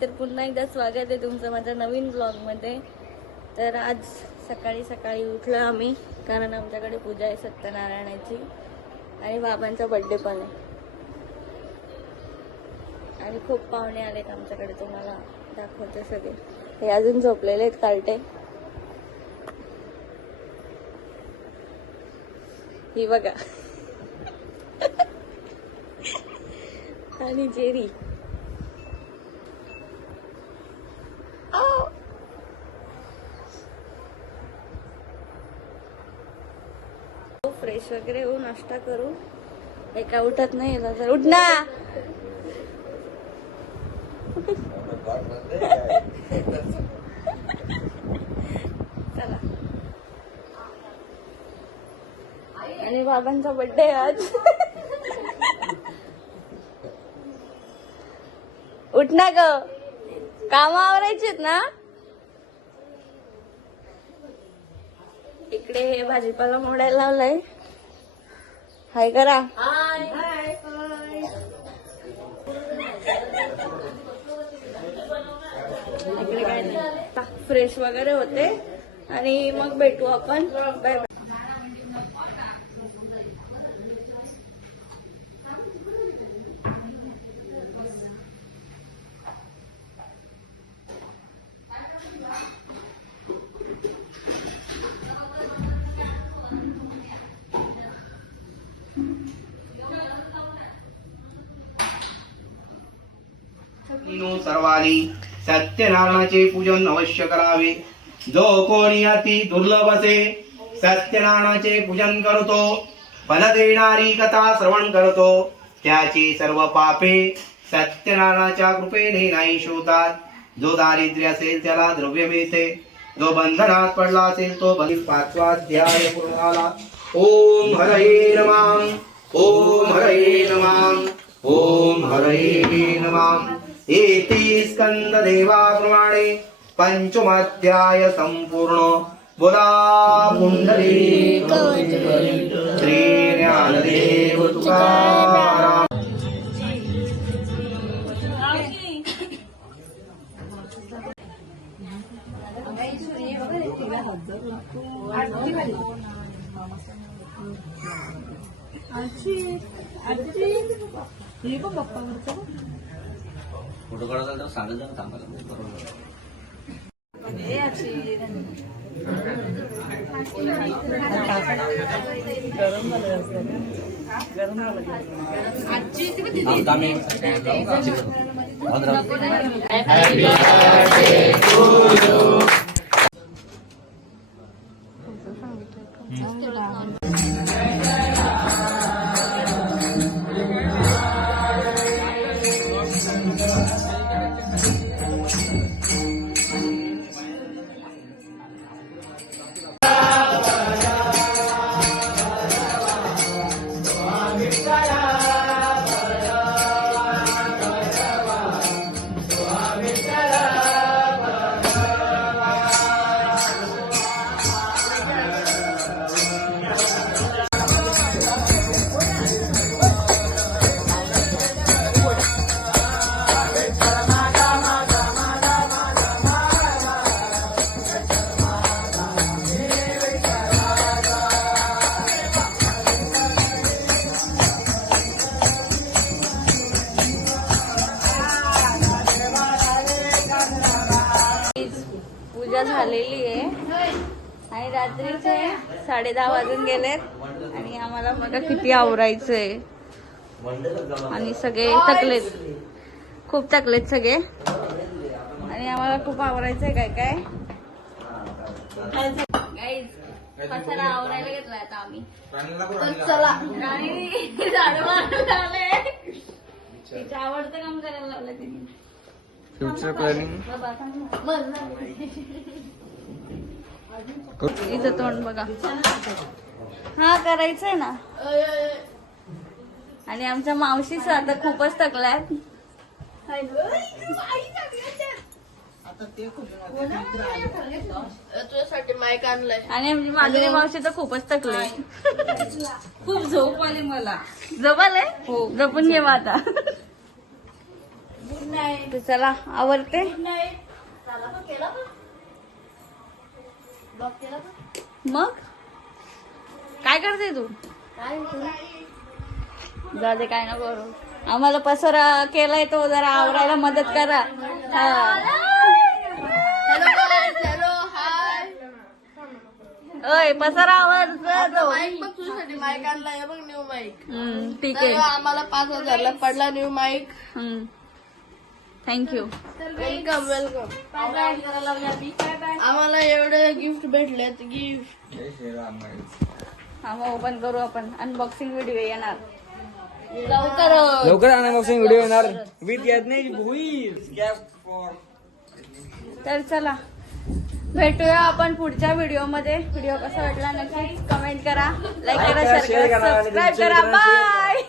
तर पुन्हा एकदा स्वागत आहे तुमचं माझ्या नवीन ब्लॉगमध्ये। तर आज सकाळी सकाळी उठलो आम्ही, कारण आमच्याकडे पूजा आहे सत्यनारायणाची आणि बाबांचा बर्थडे पण आहे आणि खूप पाहुणे आलेत आमच्याकडे, तुम्हाला दाखवते सगळे। हे अजून झोपलेले आहेत कार्टे, ही बघा आणि जेरी फ्रेश वगैरे होऊ, नाश्ता करू। एका उठत नाही तर उठ ना चला। आणि बाबांचा बर्थडे आज उठ ना ग, काम आवरायचेत ना। इकडे हे भाजीपाला मोडायला लावलाय, हाय करा। इकडे काय नाही, फ्रेश वगैरे होते आणि मग भेटू आपण, बाय बाय। सर्वानी सत्यनारायणाचे पूजन अवश्य करावे। जो कोणी अति दुर्लभ असे सत्यनारायणाचे पूजन करतो, फल देणारी कथा श्रवण करतो, त्याची सर्व पापे सत्यनारायणाच्या कृपेने नाहीश होतात। जो दारिद्र्य असेल त्याला द्रव्य मिळते, जो बंधनात पडला असेल तो पाचवा अध्याय पूर्ण झाला। ओम हरये नमः, ओम हरये नमः, ओम हरये नमः। इति स्कंद देवाप्रमाणे पंचमाध्याय संपूर्ण। बोला पुंडलिक श्री ज्ञानदेव तुकाराम। फोटो काढायला तर सांगत जा थांबायला बरोबर। झालेली आहे आणि रात्रीचे 10:30 वाजून गेलेत आणि आम्हाला बघा किती आवरायचंय आणि सगळे थकलेत, खूप थकलेत सगळे आणि आम्हाला खूप आवरायचंय। काय काय गाईज पसारा आवरायला घेतलाय आता आम्ही, चला झाडं मारायला आले। तिचं आवडतं काम करायला लावलं तिने, फ्युचर प्लॅनिंग। इथं तोंड बघा, हा करायचंय ना। आणि आमच्या मावशीच आता खूपच थकल्यात, आणि आमची माधुरी मावशी तर खूपच थकले, खूप झोप आली मला। झोप आले? हो, झोपून घे आता। तर चला आवडते. मग काय करते तू? जा दे, काय नको करू. आम्हाला पसारा केलाय तो जरा आवरायला मदत करा. ओय पसारा आवर. माईक आणलाय बघ, न्यू माईक. ठीक आहे. आम्हाला 5,000ला पडला new mike. Thank you. Welcome welcome. आम्हाला एवढे गिफ्ट भेटलेत. गिफ्ट हा मग ओपन करू आपण. अनबॉक्सिंग व्हिडिओ येणार लवकर अनबॉक्सिंग व्हिडिओ येणार विथ यज्ञेश भुईर. तर चला भेटूया आपण पुढच्या व्हिडिओ मध्ये. व्हिडिओ कसा वाटला नक्की कमेंट करा, लाईक करा, शेअर करा, सबस्क्राईब करा. बाय.